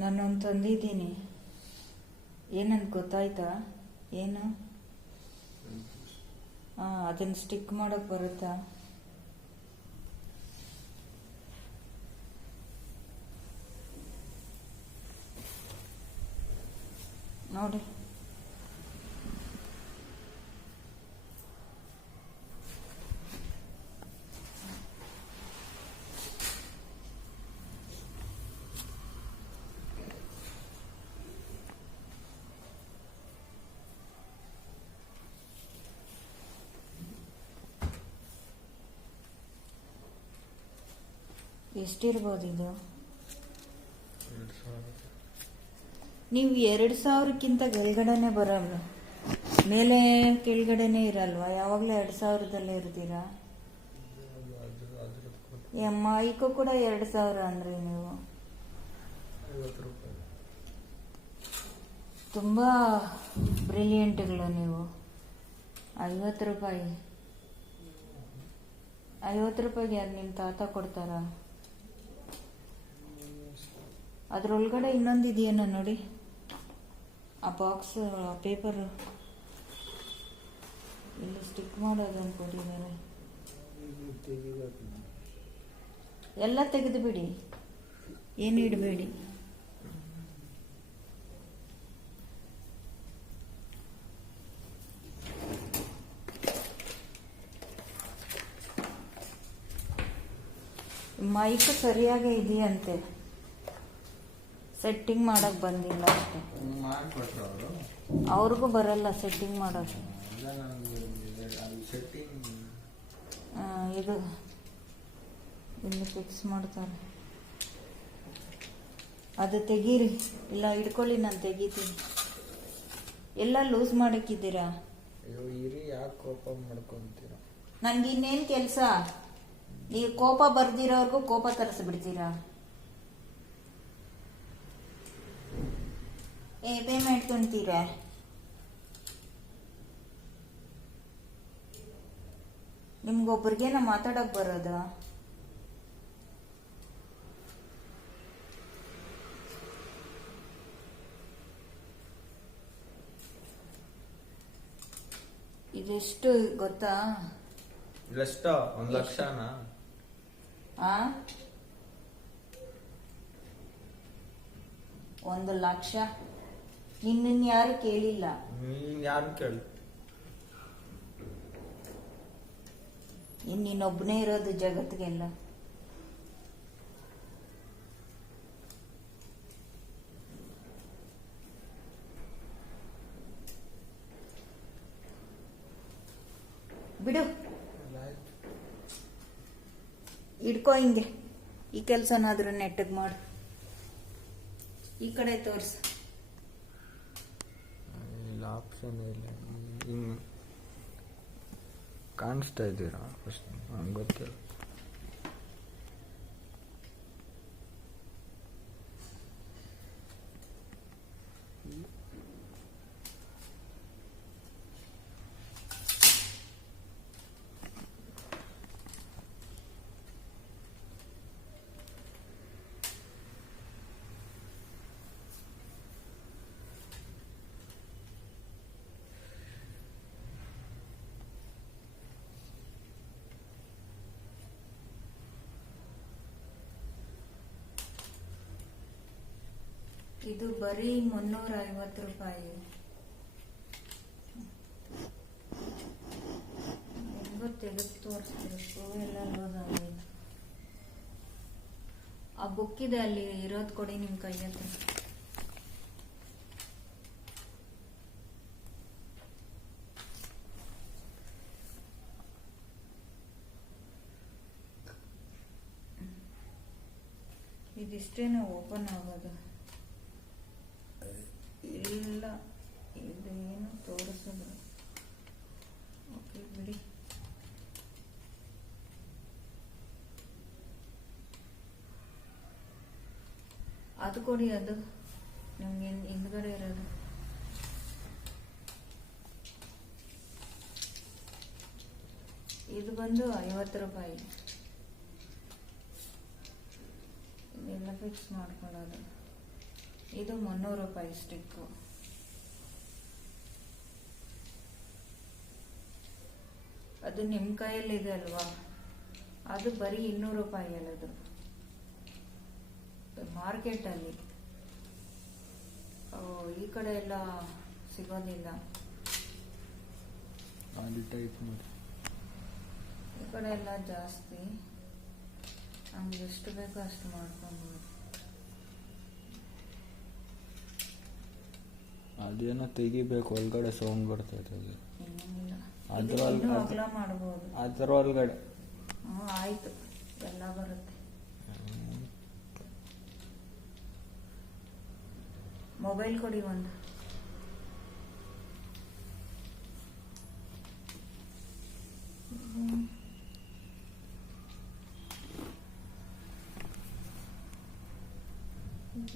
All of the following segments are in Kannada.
ನಾನೊಂದು ತಂದಿದ್ದೀನಿ. ಏನಂತ ಗೊತ್ತಾಯ್ತಾ? ಏನು? ಅದನ್ನು ಸ್ಟಿಕ್ ಮಾಡೋಕೆ ಬರುತ್ತಾ? ನೋಡಿ, ಎಷ್ಟಿರ್ಬೋದು ಇದು? ನೀವು 2000ಕ್ಕಿಂತ ಕೆಳಗಡೆನೆ ಬರಲ್ಲ, ಮೇಲೆ ಕೆಳಗಡೆನೆ ಇರಲ್ವಾ? ಯಾವಾಗಲೂ 2000ದಲ್ಲೇ ಇರ್ತೀರಾ? ಮೈಕು ಕೂಡ 2000 ಅಂದ್ರೆ ನೀವು ತುಂಬಾ ಬ್ರಿಲಿಯಂಟ್ಗಳು ನೀವು. 50 ರೂಪಾಯಿ, 50 ರೂಪಾಯಿಗೆ ಯಾರು ನಿಮ್ಮ ತಾತ ಕೊಡ್ತಾರ? ಅದ್ರೊಳಗಡೆ ಇನ್ನೊಂದು ಇದೆಯೇನೋ ನೋಡಿ, ಆ ಬಾಕ್ಸ್ ಪೇಪರ್ ಇಲ್ಲಿ ಸ್ಟಿಕ್ ಮಾಡೋದನ್ನು ಕೊಟ್ಟಿದ್ದಾರೆ. ಎಲ್ಲ ತೆಗೆದು ಬಿಡಿ, ಏನು ಇಡಬೇಡಿ. ಮೈಕ್ ಸರಿಯಾಗಿ ಇದೆಯಂತೆ, ಸೆಟ್ಟಿಂಗ್ ಮಾಡಕ್ ಬಂದಿಲ್ಲ ಅಷ್ಟೇ. ಅವ್ರಿಗೂ ಬರಲ್ಲ ಸೆಟ್ಟಿಂಗ್ ಮಾಡೋದು. ಇದು ಇಲ್ಲಿ ಫಿಕ್ಸ್ ಮಾಡ್ತಾರೆ. ಅದು ತೆಗೀರಿ, ಇಲ್ಲ ಇಟ್ಕೊಳ್ಳಿ, ನಾನು ತೆಗಿತೀನಿ. ಎಲ್ಲ ಲೂಸ್ ಮಾಡಕ್ಕಿದ್ದೀರಾ? ನನ್ಗೆ ಇನ್ನೇನು ಕೆಲಸ? ನೀವು ಕೋಪ ಬರ್ದಿರೋರ್ಗೂ ಕೋಪ ತರಿಸ್ಬಿಡ್ತೀರಾ? ಪೇಮೆಂಟ್ ತುಂಬ್ತೀರಾ? ನಿಮ್ಗೊಬ್ರಿಗೇನ ಮಾತಾಡಕ್ ಬರೋದ? ಇದೆಷ್ಟು ಗೊತ್ತಾ? 1 ಲಕ್ಷನಾ? 1 ಲಕ್ಷ? ನಿನ್ನ ಯಾರು ಕೇಳಿಲ್ಲ. ಯಾರು ಕೇಳಿ? ನೀನೊಬ್ಬನೇ ಇರೋದು ಜಗತ್ತಿಗೆಲ್ಲ. ಬಿಡು, ಇಡ್ಕೋ ಹಿಂಗೆ. ಈ ಕೆಲಸನಾದ್ರೂ ನೆಟ್ಟಗೆ ಮಾಡು. ಈ ಕಡೆ ತೋರ್ಸು. ಆಪ್ಷನ್ ಇಲ್ಲ, ಕಾಣಿಸ್ತಾ ಇದ್ದೀರಾ? ಗೊತ್ತಿಲ್ಲ. ಇದು ಬರೀ 350 ರೂಪಾಯಿ. ಹೆಂಗೋ ತೆಗೆದು ತೋರಿಸ್ಬೇಕು. ಎಲ್ಲ ಲೋಸ್ ಆಗಿದೆ. ಆ ಬುಕ್ ಇದೆ ಅಲ್ಲಿ ಇರೋದು, ಕೊಡಿ ನಿಮ್ಮ ಕೈ ಹತ್ರ. ಇದಿಷ್ಟೇನೆ ಓಪನ್ ಆಗೋದು. ಇಲ್ಲ, ಇದು ಏನು ತೋರಿಸೋದು. ಓಕೆ ಬಿಡಿ. ಅದು ಕೊಡಿ, ಅದು ನಿಮ್ಗೆ ಹಿಂದ್ಗಡೆ ಇರೋದು. ಇದು ಬಂದು 50 ರೂಪಾಯಿ. ಇದೆಲ್ಲ ಫಿಕ್ಸ್ ಮಾಡ್ಕೊಳ್ಳೋದು. ಇದು 300 ರೂಪಾಯಿ ಸ್ಟಿಕ್ಕು. ಅದು ನಿಮ್ಮ ಕೈಯಲ್ಲಿದೆ ಅಲ್ವಾ, ಅದು ಬರೀ 200 ರೂಪಾಯಿ ಹೇಳೋದು ಮಾರ್ಕೆಟಲ್ಲಿ. ಈ ಕಡೆ ಎಲ್ಲ ಸಿಗೋದಿಲ್ಲ, ಅಲ್ಲಿ ಟೈಪ್ ಮಾಡಿ. ಈ ಕಡೆ ಎಲ್ಲ ಜಾಸ್ತಿ. ನಮ್ಗೆ ಎಷ್ಟು ಬೇಕೋ ಅಷ್ಟು ಮಾಡ್ಕೊಬೋದು. ಅದೇನೋ ತೆಗಿಬೇಕು, ಒಳಗಡೆ ಸೌಂಡ್ ಬರ್ತೈತೆ ಅದು. ಏನಿಲ್ಲ, ಅದ್ರೊಳಗೆ ಅಗಲ ಮಾಡ್ಬೋದು. ಅದರ ಒಳಗಡೆ ಆಯ್ತು, ಎಲ್ಲ ಬರುತ್ತೆ. ಮೊಬೈಲ್ ಕೊಡಿ ಒಂದು.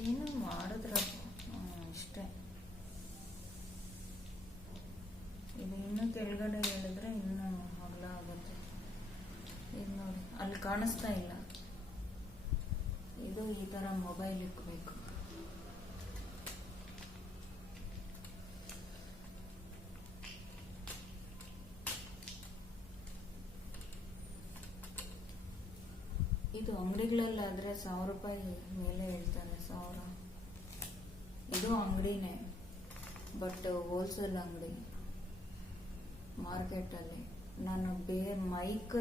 ಏನು ಮಾಡಿದ್ರ ಇಷ್ಟೇ. ಇದು ಇನ್ನೂ ಕೆಳಗಡೆ ಹೇಳಿದ್ರೆ ಇನ್ನೂ ಅಗಲ ಆಗುತ್ತೆ. ಇದು ನೋಡಿ, ಅಲ್ಲಿ ಕಾಣಿಸ್ತಾ ಇಲ್ಲ. ಇದು ಈ ಥರ ಮೊಬೈಲ್ ಇಕ್ಬೇಕು. ಇದು ಅಂಗಡಿಗಳಲ್ಲಾದರೆ 1000 ರೂಪಾಯಿ ಮೇಲೆ ಹೇಳ್ತಾರೆ, 1000. ಇದು ಅಂಗಡಿನೇ, ಬಟ್ ಹೋಲ್ಸೇಲ್ ಅಂಗಡಿ ಮಾರ್ಕೆಟಲ್ಲಿ. ನಾನು ಮೈಕ್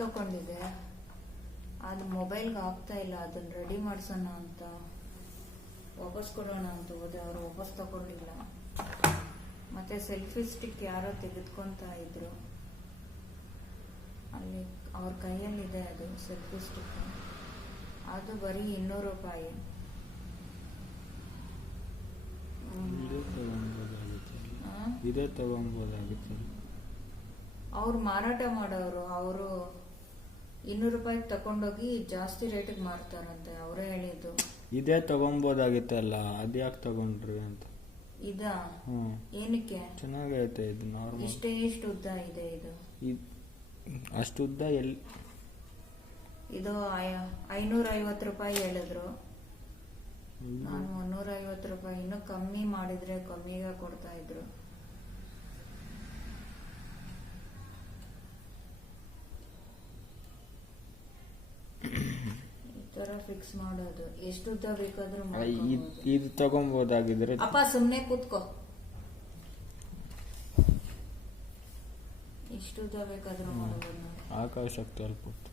ತಗೊಂಡಿದ್ದೆ, ಅದು ಮೊಬೈಲ್ಗೆ ಆಗ್ತಾ ಇಲ್ಲ. ಅದನ್ನು ರೆಡಿ ಮಾಡಿಸೋಣ ಅಂತ ವಾಪಸ್ ಕೊಡೋಣ ಅಂತ ಹೋದೆ, ಅವರು ವಾಪಸ್ ತಗೊಂಡಿಲ್ಲ. ಮತ್ತೆ ಸೆಲ್ಫಿ ಸ್ಟಿಕ್ ಯಾರೋ ತೆಗೆದುಕೊತಾ ಇದ್ರು, ಅಲ್ಲಿ ಅವ್ರ ಕೈಯಲ್ಲಿದೆ ಅದು ಸೆಲ್ಫಿ ಸ್ಟಿಕ್. ಅದು ಬರೀ 200 ರೂಪಾಯಿ. ಇದೇ ತಗೊಬೋದಾಗಿತ್ತು. ಅವ್ರು ಮಾರಾಟ ಮಾಡೋರು, ಅವರು 200 ರೂಪಾಯಿ ತಗೊಂಡೋಗಿ ಜಾಸ್ತಿ ರೇಟಿಗೆ ಮಾರ್ತಾರಂತೆ, ಅವರೇ ಹೇಳಿದ್ದು. ಇದೇ ತಗೊಬೋದಾಗಿತ್ತಲ್ಲ, ಅದ್ಯಾಕೆ ತಗೊಂಡ್ರಿ ಅಂತ. ಇದಾ ಏನಕ್ಕೆ? ಚೆನ್ನಾಗೈತೆ ಇದು, ನಾರ್ಮಲ್. ಎಷ್ಟು ಉದ್ದ ಇದೆ ಇದು? ಅಷ್ಟು ಉದ್ದ ಎಲ್ಲಿ? ಇದು 550 ರೂಪಾಯಿ ಹೇಳಿದ್ರು. ನಾನು 350 ರೂಪಾಯಿ, ಇನ್ನೂ ಕಮ್ಮಿ ಮಾಡಿದ್ರೆ ಕಮ್ಮಿಗೆ ಕೊಡ್ತಾ ಇದ್ರು. ಈ ತರ ಫಿಕ್ಸ್ ಮಾಡೋದು. ಎಷ್ಟು ಉದ್ದ ಬೇಕಾದ್ರೂ ಇದು ತಗೊಬೋದಾಗಿದ್ರೆ. ಅಪ್ಪ ಸುಮ್ನೆ ಕೂತ್ಕೋ. ಎಷ್ಟು ಉದ್ದ ಬೇಕಾದ್ರೂ ಮಾಡಬಹುದು. ಆಕಾಶಕ್ಕೆ ತಲುಪುತ್ತೆ.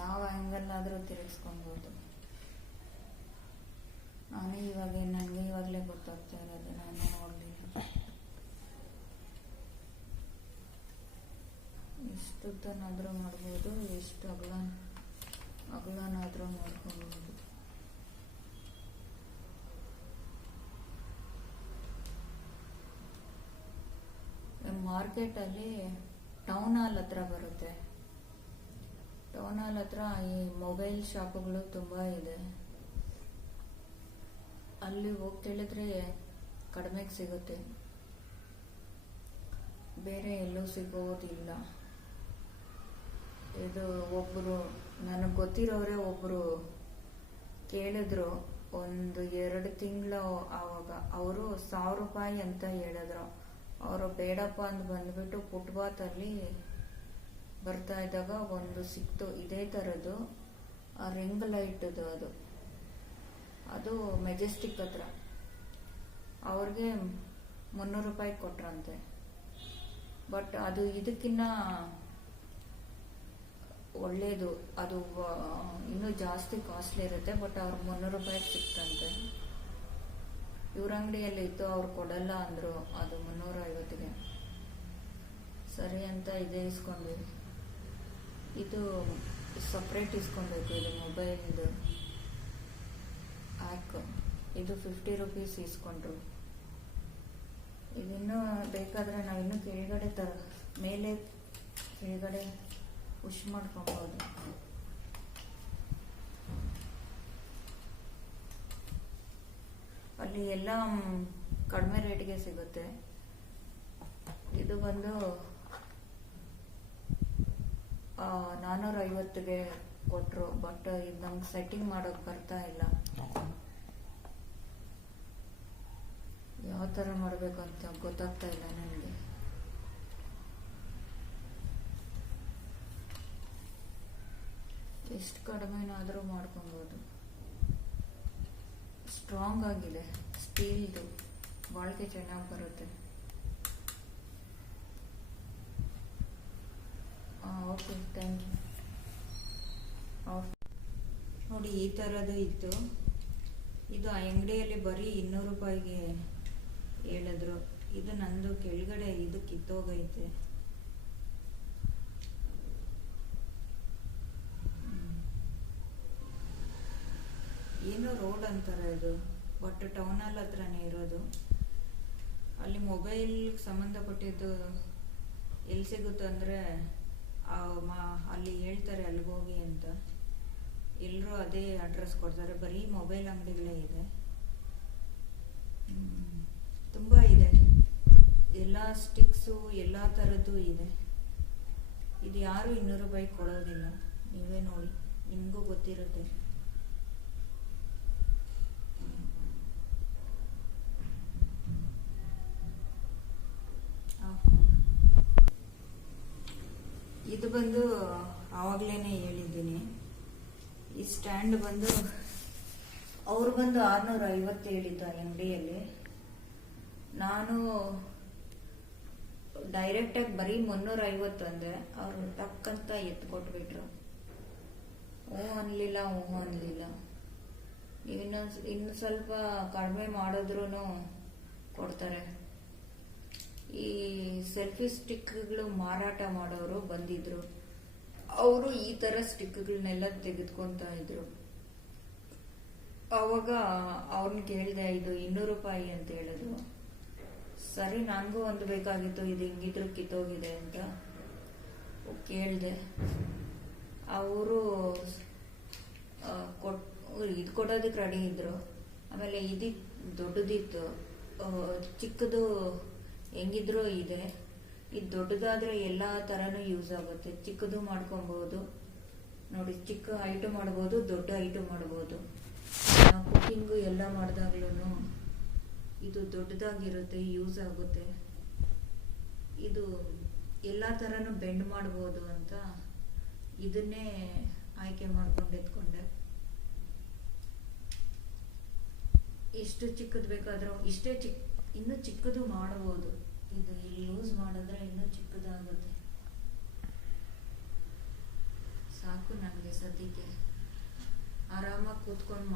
ಯಾವ ಆ್ಯಂಗಲ್ ಆದರೂ ತಿರುಗಿಸ್ಕೊಬೋದು. ನನಗೆ ಇವಾಗಲೇ ಗೊತ್ತಾಗ್ತಾ ಇರೋದು, ನಾನು ನೋಡಲಿಲ್ಲ. ಎಷ್ಟು ಉದ್ದನಾದರೂ ಮಾಡ್ಬೋದು, ಎಷ್ಟು ಅಗಲನಾದರೂ ಮಾಡ್ಕೊಬೋದು. ಮಾರ್ಕೆಟಲ್ಲಿ ಟೌನ್ ಹಾಲ್ ಹತ್ರ ಬರುತ್ತೆ. ಟೌನ್ ಹಾಲ್ ಹತ್ರ ಈ ಮೊಬೈಲ್ ಶಾಪ್ಗಳು ತುಂಬ ಇದೆ. ಅಲ್ಲಿ ಹೋಗಿ ಕೇಳಿದ್ರೆ ಕಡಿಮೆಗೆ ಸಿಗುತ್ತೆ, ಬೇರೆ ಎಲ್ಲೂ ಸಿಗೋದಿಲ್ಲ. ಇದು ಒಬ್ಬರು ನನಗೆ ಗೊತ್ತಿರೋರೆ ಒಬ್ಬರು ಕೇಳಿದ್ರು, 1-2 ತಿಂಗಳು ಆವಾಗ. ಅವರು 1000 ರೂಪಾಯಿ ಅಂತ ಹೇಳಿದ್ರು. ಅವರು ಬೇಡಪ್ಪ ಅಂತ ಬಂದ್ಬಿಟ್ಟು ಫುಟ್ಪಾತಲ್ಲಿ ಬರ್ತಾ ಇದ್ದಾಗ ಒಂದು ಸಿಕ್ತು ಇದೇ ಥರದ್ದು, ಆ ರಿಂಗ್ ಲೈಟದು. ಅದು ಮೆಜೆಸ್ಟಿಕ್ ಹತ್ರ. ಅವ್ರಿಗೆ 300 ರೂಪಾಯಿ ಕೊಟ್ರಂತೆ. ಬಟ್ ಅದು ಇದಕ್ಕಿನ್ನ ಒಳ್ಳೇದು, ಅದು ಇನ್ನೂ ಜಾಸ್ತಿ ಕಾಸ್ಟ್ಲಿ ಇರುತ್ತೆ. ಬಟ್ ಅವ್ರಿಗೆ 300 ರೂಪಾಯಿಗೆ ಸಿಕ್ತಂತೆ. ಇವ್ರ ಅಂಗಡಿಯಲ್ಲಿ ಇತ್ತು, ಅವ್ರು ಕೊಡಲ್ಲ ಅಂದರು. ಅದು 350ಗೆ ಸರಿ ಅಂತ ಇದೇ ಇಸ್ಕೊಂಡ್ವಿ. ಇದು ಸಪ್ರೇಟ್ ಇಸ್ಕೊಬೇಕು. ಇದು ಮೊಬೈಲ್ದು ಹ್ಯಾಕ್. ಇದು 50 ರೂಪೀಸ್ ಇಸ್ಕೊಂಡ್ರು. ಇದಿನ್ನೂ ಬೇಕಾದರೆ ನಾವಿನ್ನೂ ಕೆಳಗಡೆ ಮೇಲೆ ಕೆಳಗಡೆ ಪುಷ್ ಮಾಡ್ಕೊಬೋದು. ಅಲ್ಲಿ ಎಲ್ಲ ಕಡಿಮೆ ರೇಟ್ಗೆ ಸಿಗುತ್ತೆ. ಇದು ಬಂದು 450ಗೆ ಕೊಟ್ಟರು. ಬಟ್ ಇದು ನಮ್ಗೆ ಸೆಟ್ಟಿಂಗ್ ಮಾಡೋಕೆ ಬರ್ತಾ ಇಲ್ಲ. ಯಾವ ಥರ ಮಾಡಬೇಕು ಅಂತ ಗೊತ್ತಾಗ್ತಾ ಇಲ್ಲ ನನಗೆ. ಎಷ್ಟು ಕಡಿಮೆನಾದರೂ ಮಾಡ್ಕೊಬೋದು. ಸ್ಟ್ರಾಂಗ್ ಆಗಿದೆ, ಸ್ಟೀಲ್ದು, ಬಾಳಿಕೆ ಚೆನ್ನಾಗಿ ಬರುತ್ತೆ. Okay, thank you. ನೋಡಿ, ಈ ಥರದ್ದು ಇತ್ತು. ಇದು ಆ ಅಂಗಡಿಯಲ್ಲಿ ಬರೀ 200 ರೂಪಾಯಿಗೆ ಹೇಳಿದ್ರು. ಇದು ನಂದು ಕೆಳಗಡೆ ಇದು ಕಿತ್ತೋಗೈತೆ. ಏನೋ ರೋಡ್ ಅಂತಾರೆ ಇದು, ಬಟ್ ಟೌನಲ್ಲಿ ಹತ್ರನೇ ಇರೋದು. ಅಲ್ಲಿ ಮೊಬೈಲ್ ಸಂಬಂಧಪಟ್ಟಿದ್ದು ಎಲ್ಲಿ ಸಿಗುತ್ತೆ ಅಂದರೆ ಅಲ್ಲಿ ಹೇಳ್ತಾರೆ ಅಲ್ಲಿಗೆ ಹೋಗಿ ಅಂತ. ಎಲ್ಲರೂ ಅದೇ ಅಡ್ರೆಸ್ ಕೊಡ್ತಾರೆ. ಬರೀ ಮೊಬೈಲ್ ಅಂಗಡಿಗಳೇ ಇದೆ. ತುಂಬ ಇದೆ, ಎಲ್ಲ ಸ್ಟಿಕ್ಸು ಎಲ್ಲ ಥರದ್ದು ಇದೆ. ಇದು ಯಾರು 200 ರೂಪಾಯಿ ಕೊಡೋದಿಲ್ಲ. ನೀವೇ ನೋಡಿ, ನಿಮಗೂ ಗೊತ್ತಿರುತ್ತೆ. ಇದು ಬಂದು ಆವಾಗಲೇ ಹೇಳಿದ್ದೀನಿ. ಈ ಸ್ಟ್ಯಾಂಡ್ ಬಂದು ಅವರು ಬಂದು 650 ಹೇಳಿದ್ದು ಆ ಅಂಗಡಿಯಲ್ಲಿ. ನಾನು ಡೈರೆಕ್ಟಾಗಿ ಬರೀ 350 ಅಂದೆ. ಅವರು ಟಕ್ಕಂತ ಎತ್ಕೊಟ್ಬಿಟ್ರು. ಹ್ಞೂ ಅನ್ನಲಿಲ್ಲ, ಹ್ಞೂ ಅನ್ನಲಿಲ್ಲ. ನೀವು ಇನ್ನು ಸ್ವಲ್ಪ ಕಡಿಮೆ ಮಾಡಿದ್ರೂ ಕೊಡ್ತಾರೆ. ಈ ಸೆಲ್ಫಿ ಸ್ಟಿಕ್ಗಳು ಮಾರಾಟ ಮಾಡೋರು ಬಂದಿದ್ರು. ಅವರು ಈ ಥರ ಸ್ಟಿಕ್ಗಳನ್ನೆಲ್ಲ ತೆಗೆದುಕೊತಾ ಇದ್ರು. ಅವಾಗ ಅವ್ರನ್ನ ಕೇಳಿದೆ, ಇದು 200 ರೂಪಾಯಿ ಅಂತ ಹೇಳಿದ್ರು. ಸರಿ, ನನಗೂ ಒಂದು ಬೇಕಾಗಿತ್ತು, ಇದು ಹಿಂಗಿದ್ರು ಕಿತ್ತೋಗಿದೆ ಅಂತ ಕೇಳಿದೆ. ಅವರು ಇದು ಕೊಡೋದಕ್ಕೆ ರೆಡಿ ಇದ್ರು. ಆಮೇಲೆ ದೊಡ್ಡದಿತ್ತು, ಚಿಕ್ಕದು ಹೆಂಗಿದ್ರು ಇದೆ. ಇದು ದೊಡ್ಡದಾದ್ರೆ ಎಲ್ಲ ಥರನೂ ಯೂಸ್ ಆಗುತ್ತೆ. ಚಿಕ್ಕದು ಮಾಡ್ಕೊಬೋದು ನೋಡಿ, ಚಿಕ್ಕ ಹೈಟು ಮಾಡ್ಬೋದು, ದೊಡ್ಡ ಹೈಟು ಮಾಡ್ಬೋದು. ಕುಕ್ಕಿಂಗು ಎಲ್ಲ ಮಾಡಿದಾಗ್ಲೂ ಇದು ದೊಡ್ಡದಾಗಿರುತ್ತೆ, ಯೂಸ್ ಆಗುತ್ತೆ. ಇದು ಎಲ್ಲ ಥರನೂ ಬೆಂಡ್ ಮಾಡ್ಬೋದು ಅಂತ ಇದನ್ನೇ ಆಯ್ಕೆ ಮಾಡ್ಕೊಂಡು ಎತ್ಕೊಂಡೆ. ಎಷ್ಟು ಚಿಕ್ಕದು ಬೇಕಾದರೂ ಇನ್ನೂ ಚಿಕ್ಕದು ಮಾಡಬಹುದು. ಇದು ಇಲ್ಲಿ ಯೂಸ್ ಮಾಡಿದ್ರೆ ಇನ್ನೂ ಚಿಕ್ಕದಾಗುತ್ತೆ. ಸಾಕು ನನಗೆ ಸದ್ಯಕ್ಕೆ. ಆರಾಮಾಗಿ ಕೂತ್ಕೊಂಡು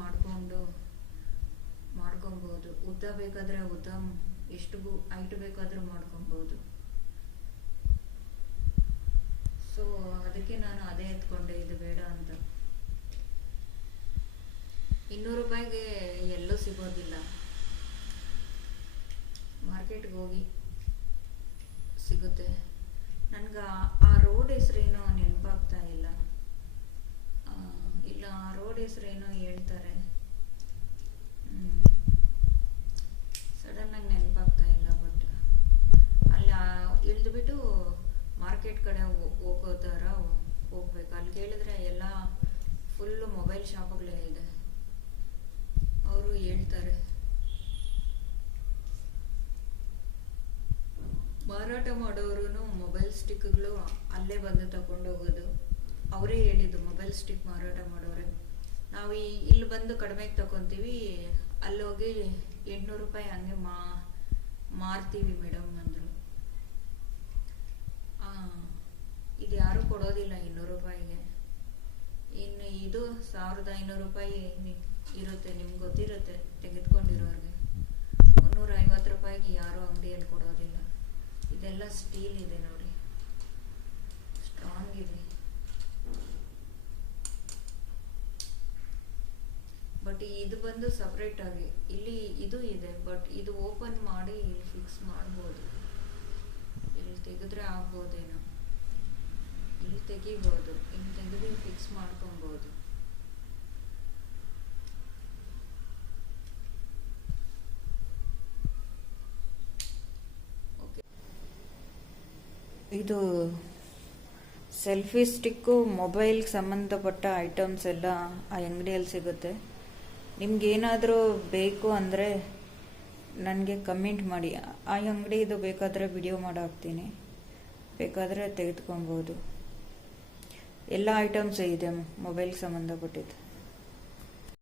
ಮಾಡ್ಕೊಬೋದು. ಉದ್ದ ಬೇಕಾದ್ರೆ ಉದ್ದ, ಎಷ್ಟು ಹೈಟ್ ಬೇಕಾದ್ರೂ ಮಾಡ್ಕೊಬೋದು. ಸೊ ಅದಕ್ಕೆ ನಾನು ಅದೇ ಎತ್ಕೊಂಡೆ, ಇದು ಬೇಡ ಅಂತ. 200 ರೂಪಾಯಿಗೆ ಎಲ್ಲೂ ಸಿಗೋದಿಲ್ಲ. ಮಾರ್ಕೆಟ್ಗೆ ಹೋಗಿ ಸಿಗುತ್ತೆ. ನನಗೆ ಆ ರೋಡ್ ಹೆಸರೇನೋ ನೆನಪಾಗ್ತಾ ಇಲ್ಲ. ಇಲ್ಲ, ಆ ರೋಡ್ ಹೆಸರೇನೋ ಹೇಳ್ತಾರೆ, ಸಡನ್ನಾಗಿ ನೆನಪಾಗ್ತಾ ಇಲ್ಲ. ಬಟ್ ಅಲ್ಲಿ ಇಳಿದ್ಬಿಟ್ಟು ಮಾರ್ಕೆಟ್ ಕಡೆ ಹೋಗೋ ಥರ ಹೋಗ್ಬೇಕು. ಅಲ್ಲಿ ಕೇಳಿದ್ರೆ ಎಲ್ಲ ಫುಲ್ಲು ಮೊಬೈಲ್ ಶಾಪ್ಗಳೇ ಇದೆ. ಅವರು ಹೇಳ್ತಾರೆ. ಮಾರಾಟ ಮಾಡೋರು ಮೊಬೈಲ್ ಸ್ಟಿಕ್ಗಳು ಅಲ್ಲೇ ಬಂದು ತಗೊಂಡೋಗೋದು. ಅವರೇ ಹೇಳಿದ್ದು, ಮೊಬೈಲ್ ಸ್ಟಿಕ್ ಮಾರಾಟ ಮಾಡೋರೆ, ನಾವು ಇಲ್ಲಿ ಬಂದು ಕಡಿಮೆಗೆ ತಗೊತೀವಿ, ಅಲ್ಲೋಗಿ 800 ರೂಪಾಯಿ ಹಂಗೆ ಮಾರ್ತೀವಿ ಮೇಡಮ್ ಅಂದರು. ಇದು ಯಾರೂ ಕೊಡೋದಿಲ್ಲ 200 ರೂಪಾಯಿಗೆ. ಇನ್ನು ಇದು 1500 ರೂಪಾಯಿ ಇರುತ್ತೆ, ನಿಮ್ಗೆ ಗೊತ್ತಿರುತ್ತೆ ತೆಗೆದುಕೊಂಡಿರೋರಿಗೆ. 350 ರೂಪಾಯಿಗೆ ಯಾರೂ ಅಂಗಡಿಯಲ್ಲಿ ಕೊಡೋದಿಲ್ಲ. ಇದೆಲ್ಲ ಸ್ಟೀಲ್ ಇದೆ ನೋಡಿ, ಸ್ಟ್ರಾಂಗ್ ಇದೆ. ಬಟ್ ಇದು ಬಂದು ಸಪ್ರೇಟ್ ಆಗಿ ಇಲ್ಲಿ ಇದು ಇದೆ. ಬಟ್ ಇದು ಓಪನ್ ಮಾಡಿ ಫಿಕ್ಸ್ ಮಾಡ್ಬೋದು. ಇಲ್ಲಿ ತೆಗೆದ್ರೆ ಆಗ್ಬೋದೇನೋ, ಇಲ್ಲಿ ತೆಗಿಬೋದು, ಇಲ್ಲಿ ತೆಗೆದು ಫಿಕ್ಸ್ ಮಾಡ್ಕೊಬೋದು. ಇದು ಸೆಲ್ಫಿ ಸ್ಟಿಕ್ಕು ಮೊಬೈಲ್ಗೆ ಸಂಬಂಧಪಟ್ಟ ಐಟಮ್ಸ್ ಎಲ್ಲ ಆ ಅಂಗಡಿಯಲ್ಲಿ ಸಿಗುತ್ತೆ. ನಿಮ್ಗೇನಾದರೂ ಬೇಕು ಅಂದರೆ ನನಗೆ ಕಮೆಂಟ್ ಮಾಡಿ. ಆ ಅಂಗಡಿದು ಬೇಕಾದರೆ ವಿಡಿಯೋ ಮಾಡಿ ಹಾಕ್ತೀನಿ, ಬೇಕಾದರೆ ತೆಗೆದುಕೊಬೋದು. ಎಲ್ಲ ಐಟಮ್ಸ್ ಇದೆ ಮೊಬೈಲ್ಗೆ ಸಂಬಂಧಪಟ್ಟಿದ್ದು.